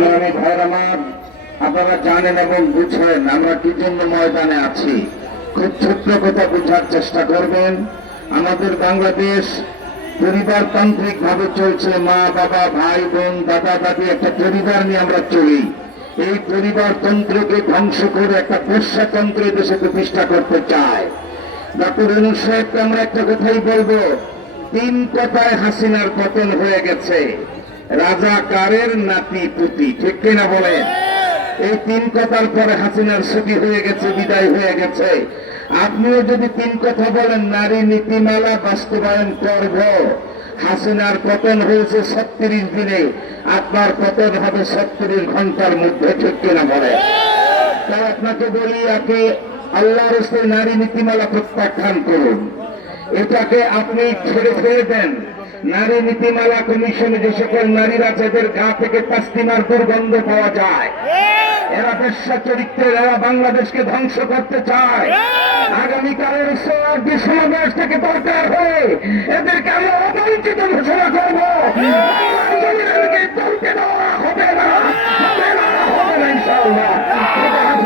ভাইয়ের আমার, আপনারা জানেন এবং বুঝেন আমরা কি জন্য ময়দানে আছি। খুব ছোট্ট কথা বোঝার চেষ্টা করবেন। আমাদের বাংলাদেশ পরিবারতান্ত্রিক ভাবে চলছে। মা বাবা ভাই বোন দাদা দাদি একটা পরিবার নিয়ে আমরা চলি। এই পরিবারতন্ত্রকে ধ্বংস করে একটা পোষ্যতন্ত্র দেশে প্রতিষ্ঠা করতে চায়। ডক্টর ইউনূস সাহেবকে আমরা একটা কথাই বলবো, 3 কথায় হাসিনার পতন হয়ে গেছে। রাজাকারের নাতি পুতি, ঠিক কিনা বলেন? এই 3 কথার পরে হাসিনার ছুটি হয়ে গেছে, বিদায় হয়ে গেছে। আপনিও যদি 3 কথা বলেন নারী নীতিমালা বাস্তবায়ন করব, হাসিনার পতন হয়েছে 36 দিনে, আপনার পতন হবে 36 ঘন্টার মধ্যে, ঠিক কিনা বলেন? তাই আপনাকে বলি, আপনি আল্লাহর রাস্তায় নারী নীতিমালা প্রত্যাখ্যান করুন। এটাকে আপনি ছেড়ে দেন। নারী নীতিমালা কমিশনে যে সকল নারীরা যাদের গা থেকে তাসলিমার দুর্গন্ধ পাওয়া যায়, এরা বেশ্যা চরিত্রের, এরা বাংলাদেশকে ধ্বংস করতে চায়। আগামীকালের সমাবেশ থেকে দরকার হয়ে এদেরকে